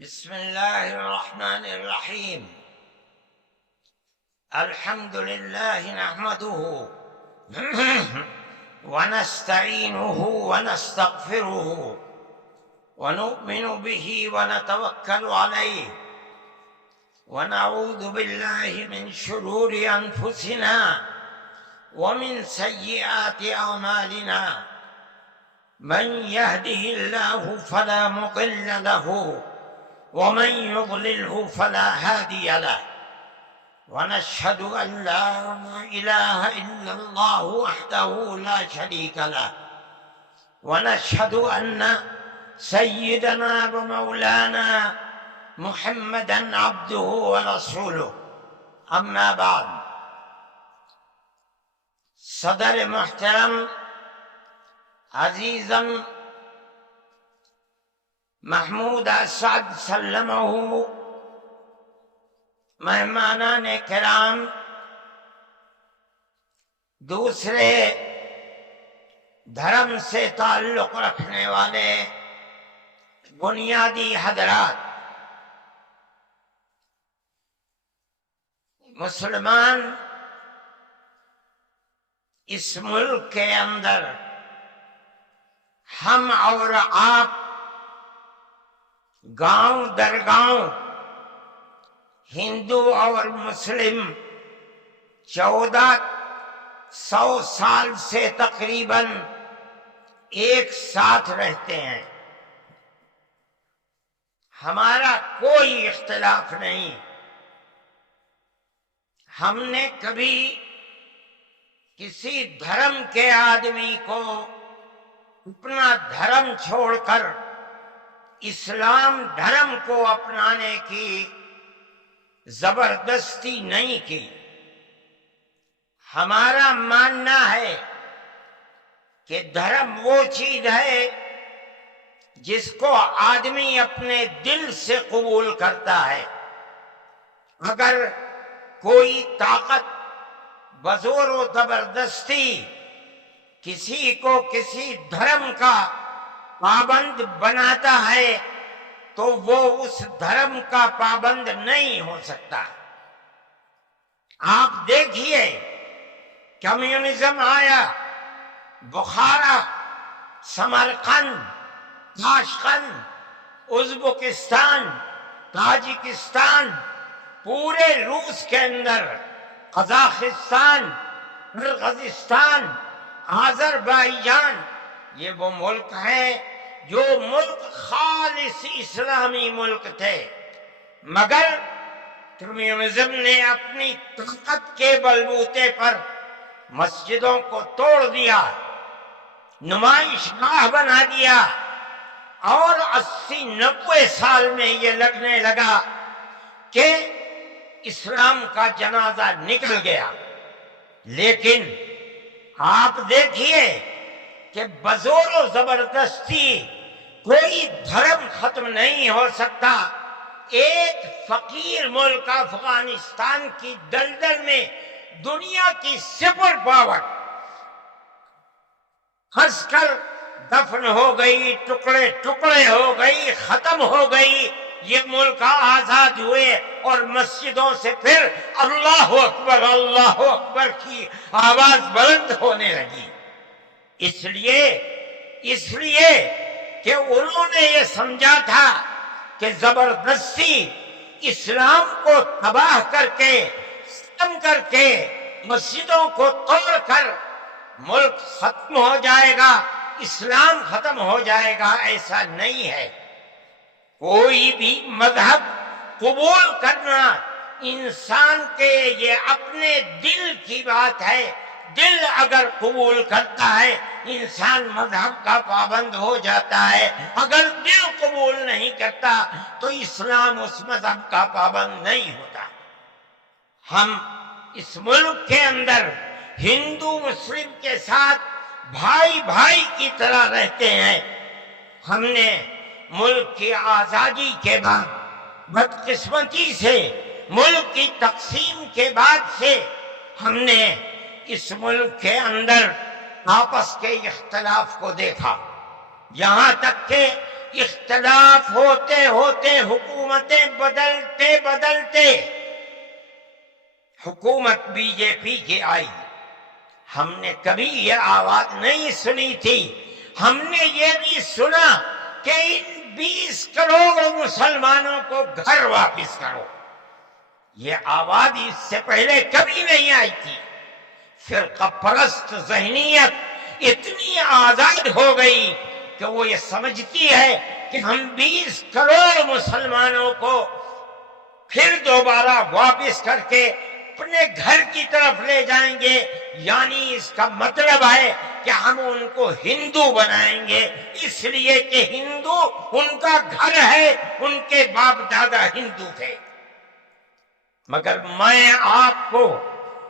بسم الله الرحمن الرحيم. الحمد لله نحمده ونستعينه ونستغفره ونؤمن به ونتوكل عليه ونعوذ بالله من شرور أنفسنا ومن سيئات أعمالنا. من يهده الله فلا مضل له ومن يضلله فلا هادي له، ونشهد أن لا إله إلا الله وحده لا شريك له، ونشهد أن سيدنا ومولانا محمدا عبده ورسوله. أما بعد، صدر محترم عزیزم محمود اسعد سلمہ، مہمانان کرام، دوسرے دھرم سے تعلق رکھنے والے بنیادی حضرات، مسلمان اس ملک کے اندر ہم اور آپ گاؤں در گاؤں، ہندو اور مسلم 1400 سال سے تقریباً ایک ساتھ رہتے ہیں. ہمارا کوئی اختلاف نہیں. ہم نے کبھی کسی دھرم کے آدمی کو اپنا دھرم چھوڑ کر اسلام دھرم کو اپنانے کی زبردستی نہیں کی. ہمارا ماننا ہے کہ دھرم وہ چیز ہے جس کو آدمی اپنے دل سے قبول کرتا ہے. اگر کوئی طاقت بزور و زبردستی کسی کو کسی دھرم کا پابند بناتا ہے تو وہ اس دھرم کا پابند نہیں ہو سکتا. آپ دیکھیے، کمیونزم آیا، بخارا، سمرقند، تاشقند، ازبکستان، تاجکستان، پورے روس کے اندر، قزاقستان، قرغیزستان، آذربائیجان، یہ وہ ملک ہیں جو ملک خالص اسلامی ملک تھے، مگر کمیونزم نے اپنی طاقت کے بلبوتے پر مسجدوں کو توڑ دیا، نمائش گاہ بنا دیا، اور 80-90 سال میں یہ لگنے لگا کہ اسلام کا جنازہ نکل گیا. لیکن آپ دیکھیے کہ بزور و زبردستی کوئی دھرم ختم نہیں ہو سکتا. ایک فقیر ملک افغانستان کی دلدل میں دنیا کی سپر پاور پھنس کر دفن ہو گئی، ٹکڑے ٹکڑے ہو گئی، ختم ہو گئی. یہ ملک آزاد ہوئے اور مسجدوں سے پھر اللہ اکبر کی آواز بلند ہونے لگی. اس لیے کہ انہوں نے یہ سمجھا تھا کہ زبردستی اسلام کو تباہ کر کے، ختم کر کے، مسجدوں کو توڑ کر ملک ختم ہو جائے گا، اسلام ختم ہو جائے گا. ایسا نہیں ہے. کوئی بھی مذہب قبول کرنا انسان کے یہ اپنے دل کی بات ہے. دل اگر قبول کرتا ہے انسان مذہب کا پابند ہو جاتا ہے. اگر دل قبول نہیں کرتا تو اسلام اس مذہب کا پابند نہیں ہوتا. ہم اس ملک کے اندر ہندو مسلم کے ساتھ بھائی بھائی کی طرح رہتے ہیں. ہم نے ملک کی آزادی کے بعد، بدقسمتی سے ملک کی تقسیم کے بعد سے، ہم نے اس ملک کے اندر آپس کے اختلاف کو دیکھا. یہاں تک کہ اختلاف ہوتے ہوتے حکومتیں بدلتے بدلتے حکومت بی جے پی کی آئی، ہم نے کبھی یہ آواز نہیں سنی تھی۔ ہم نے یہ بھی سنا کہ ان 20 کروڑ مسلمانوں کو گھر واپس کرو، یہ آواز اس سے پہلے کبھی نہیں آئی تھی۔ فرقہ پرست ذہنیت اتنی آزاد ہو گئی کہ وہ یہ سمجھتی ہے کہ ہم 20 کروڑ مسلمانوں کو پھر دوبارہ واپس کر کے اپنے گھر کی طرف لے جائیں گے، یعنی اس کا مطلب ہے کہ ہم ان کو ہندو بنائیں گے، اس لیے کہ ہندو ان کا گھر ہے، ان کے باپ دادا ہندو تھے۔ مگر میں آپ کو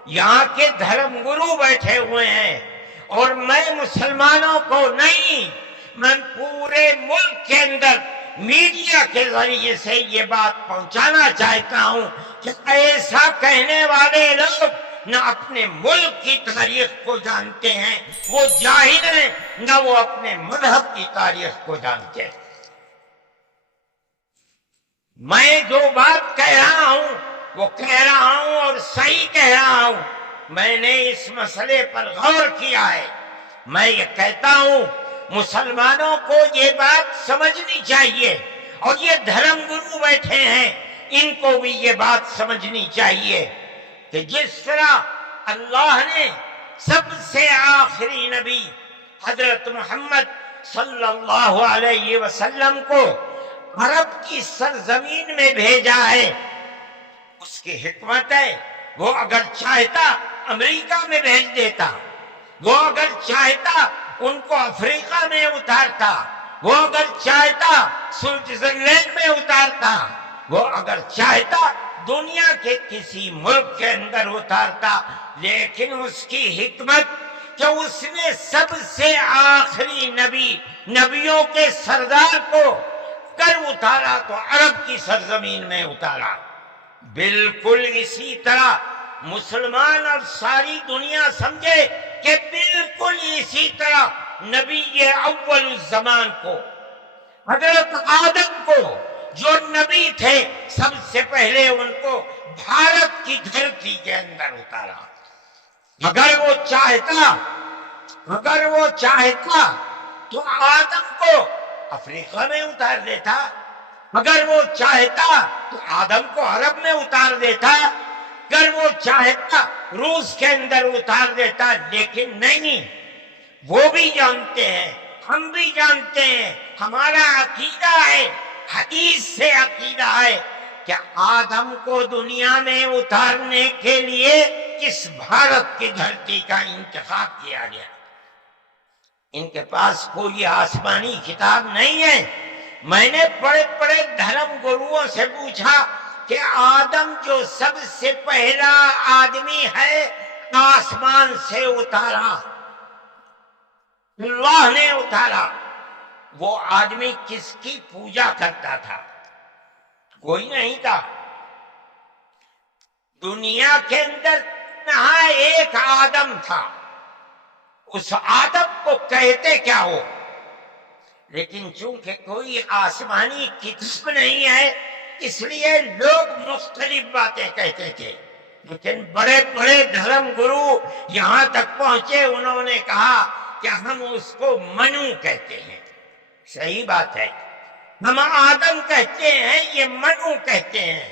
یہاں کے دھرم گرو بیٹھے ہوئے ہیں، اور میں مسلمانوں کو نہیں، میں پورے ملک کے اندر میڈیا کے ذریعے سے یہ بات پہنچانا چاہتا ہوں کہ ایسا کہنے والے لوگ نہ اپنے ملک کی تاریخ کو جانتے ہیں، وہ جاہل ہیں، نہ وہ اپنے مذہب کی تاریخ کو جانتے ہیں۔ میں جو بات کہہ رہا ہوں وہ کہہ رہا ہوں اور صحیح کہہ رہا ہوں، میں نے اس مسئلے پر غور کیا ہے۔ میں یہ کہتا ہوں مسلمانوں کو یہ بات سمجھنی چاہیے، اور یہ دھرم گرو بیٹھے ہیں ان کو بھی یہ بات سمجھنی چاہیے کہ جس طرح اللہ نے سب سے آخری نبی حضرت محمد صلی اللہ علیہ وسلم کو عرب کی سرزمین میں بھیجا ہے، اس کی حکمت ہے وہ اگر چاہتا امریکہ میں بھیج دیتا، وہ اگر چاہتا ان کو افریقہ میں اتارتا، وہ اگر چاہتا سوئٹزرلینڈ میں اتارتا، وہ اگر چاہتا دنیا کے کسی ملک کے اندر اتارتا، لیکن اس کی حکمت کہ اس نے سب سے آخری نبی، نبیوں کے سردار کو کر اتارا تو عرب کی سرزمین میں اتارا۔ بالکل اسی طرح مسلمان اور ساری دنیا سمجھے کہ بالکل اسی طرح نبی اول الزمان کو، حضرت آدم کو جو نبی تھے، سب سے پہلے ان کو بھارت کی دھرتی کے اندر اتارا۔ اگر وہ چاہتا تو آدم کو افریقہ میں اتار دیتا، اگر وہ چاہتا تو آدم کو عرب میں اتار دیتا، اگر وہ چاہتا روس کے اندر اتار دیتا، لیکن نہیں۔ وہ بھی جانتے ہیں، ہم بھی جانتے ہیں، ہمارا عقیدہ ہے، حدیث سے عقیدہ ہے کہ آدم کو دنیا میں اتارنے کے لیے اس بھارت کی دھرتی کا انتخاب کیا گیا۔ ان کے پاس کوئی آسمانی کتاب نہیں ہے۔ میں نے بڑے بڑے دھرم گروؤں سے پوچھا کہ آدم جو سب سے پہلا آدمی ہے آسمان سے اتارا، اللہ نے اتارا، وہ آدمی کس کی پوجا کرتا تھا؟ کوئی نہیں تھا۔ دنیا کے اندر یہاں ایک آدم تھا، اس آدم کو کہتے کیا ہو؟ لیکن چونکہ کوئی آسمانی کتاب نہیں ہے اس لیے لوگ مختلف باتیں کہتے تھے، لیکن بڑے بڑے دھرم گرو یہاں تک پہنچے، انہوں نے کہا کہ ہم اس کو منو کہتے ہیں۔ صحیح بات ہے، ہم آدم کہتے ہیں، یہ منو کہتے ہیں۔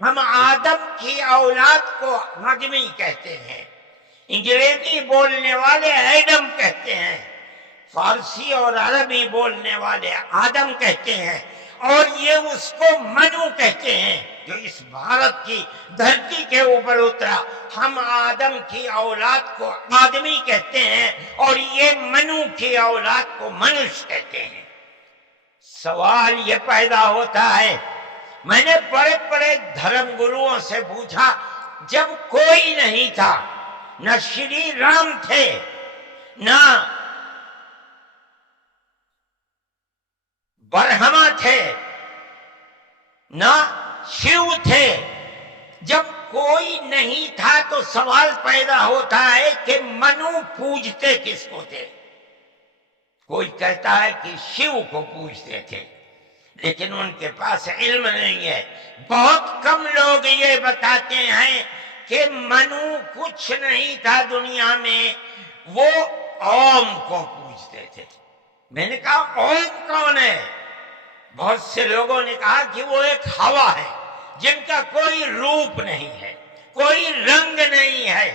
ہم آدم کی اولاد کو آدمی کہتے ہیں، انگریزی بولنے والے ایڈم کہتے ہیں، فارسی اور عربی بولنے والے آدم کہتے ہیں، اور یہ اس کو منو کہتے ہیں جو اس بھارت کی دھرتی کے اوپر اترا۔ ہم آدم کی اولاد کو آدمی کہتے ہیں اور یہ منو کی اولاد کو منش کہتے ہیں۔ سوال یہ پیدا ہوتا ہے، میں نے بڑے بڑے دھرم گروؤں سے پوچھا، جب کوئی نہیں تھا، نہ شری رام تھے، نہ برہما تھے، نہ شیو تھے، جب کوئی نہیں تھا تو سوال پیدا ہوتا ہے کہ منو پوجتے کس کو تھے؟ کوئی کہتا ہے کہ شیو کو پوجتے تھے، لیکن ان کے پاس علم نہیں ہے۔ بہت کم لوگ یہ بتاتے ہیں کہ منو کچھ نہیں تھا دنیا میں، وہ اوم کو پوجتے تھے۔ میں نے کہا اوم کون ہے؟ بہت سے لوگوں نے کہا کہ وہ ایک ہوا ہے جن کا کوئی روپ نہیں ہے، کوئی رنگ نہیں ہے،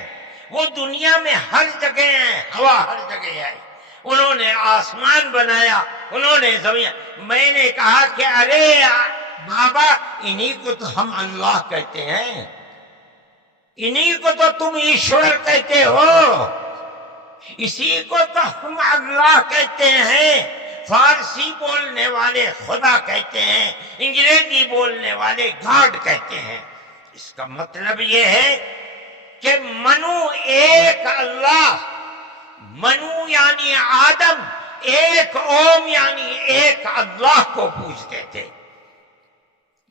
وہ دنیا میں ہر جگہ ہے، ہوا ہر جگہ ہے۔ انہوں نے آسمان بنایا، انہوں نے زمین۔ میں نے کہا کہ ارے بابا، انہی کو تو ہم اللہ کہتے ہیں، انہی کو تو تم ایشور کہتے ہو، اسی کو تو ہم اللہ کہتے ہیں۔ فارسی بولنے والے خدا کہتے ہیں، انگریزی بولنے والے گاڈ کہتے ہیں۔ اس کا مطلب یہ ہے کہ منو ایک اللہ، منو یعنی آدم، ایک اوم یعنی ایک اللہ کو پوجتے تھے۔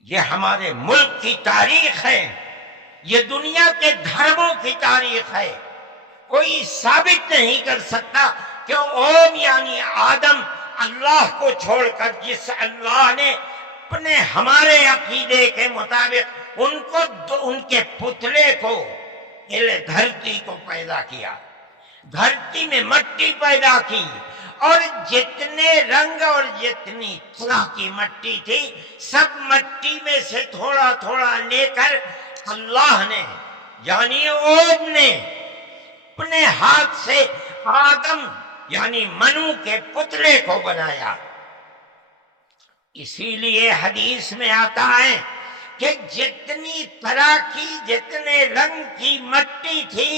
یہ ہمارے ملک کی تاریخ ہے، یہ دنیا کے دھرموں کی تاریخ ہے۔ کوئی ثابت نہیں کر سکتا کہ اوم یعنی آدم اللہ کو چھوڑ کر جس اللہ نے اپنے ہمارے عقیدے کے مطابق ان کے پتلے کو، دھرتی کو پیدا کیا، دھرتی میں مٹی پیدا کی، اور جتنے رنگ اور جتنی طرح کی مٹی تھی، سب مٹی میں سے تھوڑا تھوڑا لے کر اللہ نے یعنی اوم نے اپنے ہاتھ سے آدم یعنی منو کے پتلے کو بنایا۔ اسی لیے حدیث میں آتا ہے کہ جتنی طرح کی، جتنے رنگ کی مٹی تھی،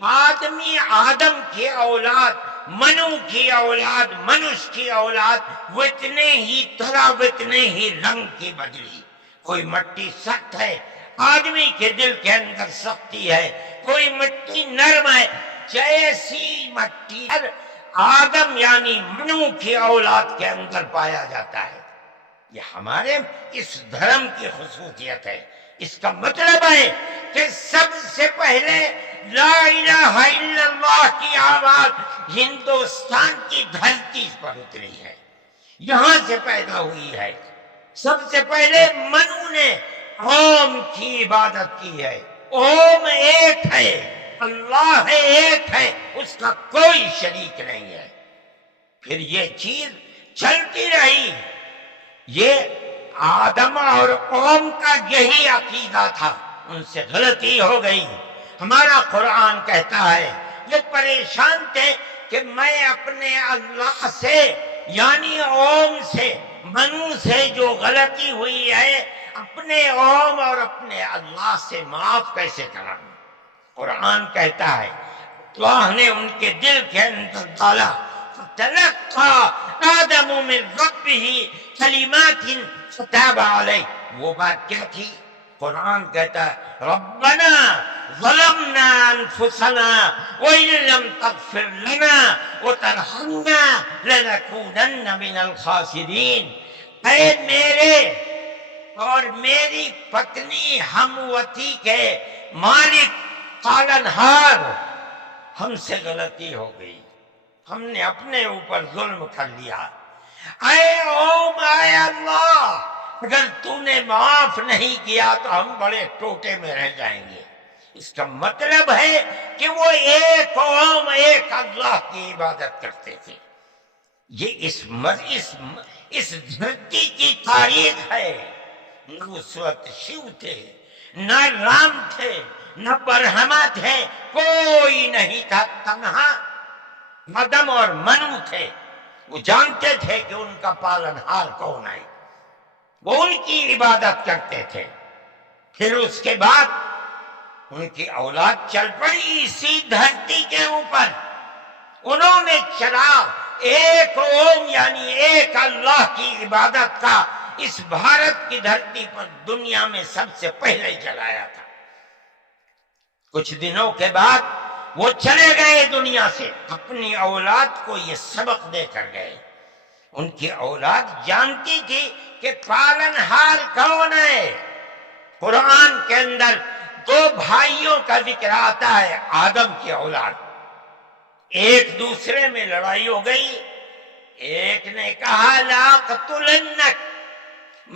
آدم کی اولاد، منو کی اولاد، منش کی اولاد، وہ اتنے ہی طرح، وہ اتنے ہی رنگ کی بدلی۔ کوئی مٹی سخت ہے، آدمی کے دل کے اندر سختی ہے، کوئی مٹی نرم ہے، جیسی مٹی آدم یعنی منو کی اولاد کے اندر پایا جاتا ہے۔ یہ ہمارے اس دھرم کی خصوصیت ہے۔ اس کا مطلب ہے کہ سب سے پہلے لا الہ الا اللہ کی آواز ہندوستان کی دھرتی پر اتری ہے، یہاں سے پیدا ہوئی ہے۔ سب سے پہلے منو نے اوم کی عبادت کی ہے۔ اوم ایک ہے، اللہ ہے، ایک ہے، اس کا کوئی شریک نہیں ہے۔ پھر یہ چیز چلتی رہی۔ یہ آدم اور اوم کا یہی عقیدہ تھا، ان سے غلطی ہو گئی۔ ہمارا قرآن کہتا ہے، یہ پریشان تھے کہ میں اپنے اللہ سے یعنی اوم سے، منو سے جو غلطی ہوئی ہے، اپنے اوم اور اپنے اللہ سے معاف کیسے کروں؟ قرآن کہتا ہے اللہ نے ان کے دل کے اندر ڈالا، فَتَلَقَّى آدَمُ مِن رَبِّهِ كَلِمَاتٍ فَتَابَ عَلَيْهِ۔ وہ بات کیا تھی؟ قرآن کہتا ہے رَبَّنَا ظَلَمْنَا أَنفُسَنَا وَإِن لَّمْ تَغْفِرْ لَنَا وَتَرْحَمْنَا لَنَكُونَنَّ مِنَ الْخَاسِرِينَ۔ اے میرے اور میری پتنی ہموتی کے مالک، پالنہار، ہم سے غلطی ہو گئی، ہم نے اپنے اوپر ظلم کر لیا۔ اے اوم، اے اللہ، اگر تو نے معاف نہیں کیا تو ہم بڑے ٹوٹے میں رہ جائیں گے۔ اس کا مطلب ہے کہ وہ ایک اوم، ایک اللہ کی عبادت کرتے تھے۔ یہ اس دھرتی کی تاریخ ہے۔ نہ اس وقت شیو تھے، نہ رام تھے، نہ برہما تھے، کوئی نہیں تھا، تنہا آدم اور منو تھے۔ وہ جانتے تھے کہ ان کا پالنہار کون ہے، وہ ان کی عبادت کرتے تھے۔ پھر اس کے بعد ان کی اولاد چل پڑی اسی دھرتی کے اوپر، انہوں نے چراغ ایک اوم یعنی ایک اللہ کی عبادت کا اس بھارت کی دھرتی پر دنیا میں سب سے پہلے جلایا تھا۔ کچھ دنوں کے بعد وہ چلے گئے دنیا سے، اپنی اولاد کو یہ سبق دے کر گئے۔ ان کی اولاد جانتی تھی کہ پالنہار کون ہے۔ قرآن کے اندر دو بھائیوں کا ذکر آتا ہے، آدم کی اولاد، ایک دوسرے میں لڑائی ہو گئی، ایک نے کہا لا قتلنک،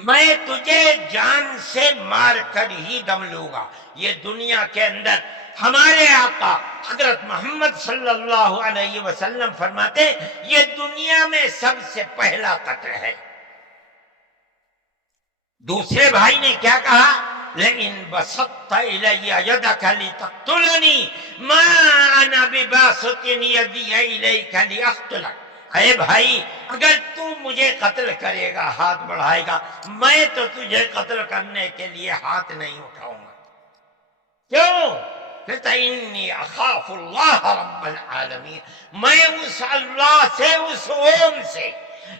میں تجھے جان سے مار کر ہی دم لوں گا۔ یہ دنیا کے اندر ہمارے آقا حضرت محمد صلی اللہ علیہ وسلم فرماتے یہ دنیا میں سب سے پہلا قتل ہے۔ دوسرے بھائی نے کیا کہا؟ لئن بسطت الی یدک لتقتلنی ما انا بباسط یدی الیک لاقتلک، اے بھائی اگر تو مجھے قتل کرے گا، ہاتھ بڑھائے گا، میں تو تجھے قتل کرنے کے لیے ہاتھ نہیں اٹھاؤں گا۔ کیوں؟ کہتا انی اخاف اللہ رب العالمین، میں اس اللہ سے، اس اوم سے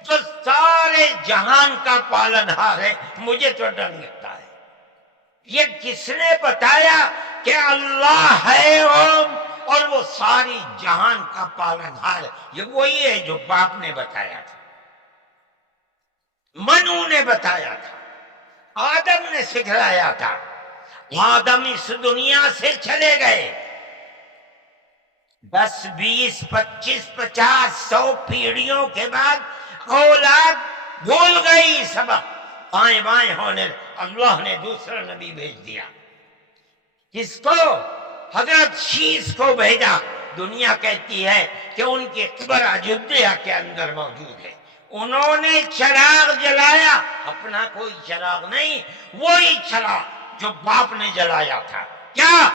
جو سارے جہان کا پالنہار ہے، مجھے تو ڈر لگتا ہے۔ یہ کس نے بتایا کہ اللہ ہے اوم اور وہ ساری جہان کا پالنہار ہے؟ یہ وہی ہے جو باپ نے بتایا تھا، منو نے بتایا تھا، آدم نے سکھلایا تھا۔ آدم اس دنیا سے چلے گئے، 10 20 25 50 100 پیڑھیوں کے بعد اولاد بھول گئی سبق، بائیں بائیں ہونے، اللہ نے دوسرا نبی بھیج دیا۔ کس کو؟ حضرت شیس کو بھیجا۔ دنیا کہتی ہے کہ ان کی قبر اجودھیا کے اندر موجود ہے۔ انہوں نے چراغ جلایا، اپنا کوئی چراغ نہیں، وہی چراغ جو باپ نے جلایا تھا۔ کیا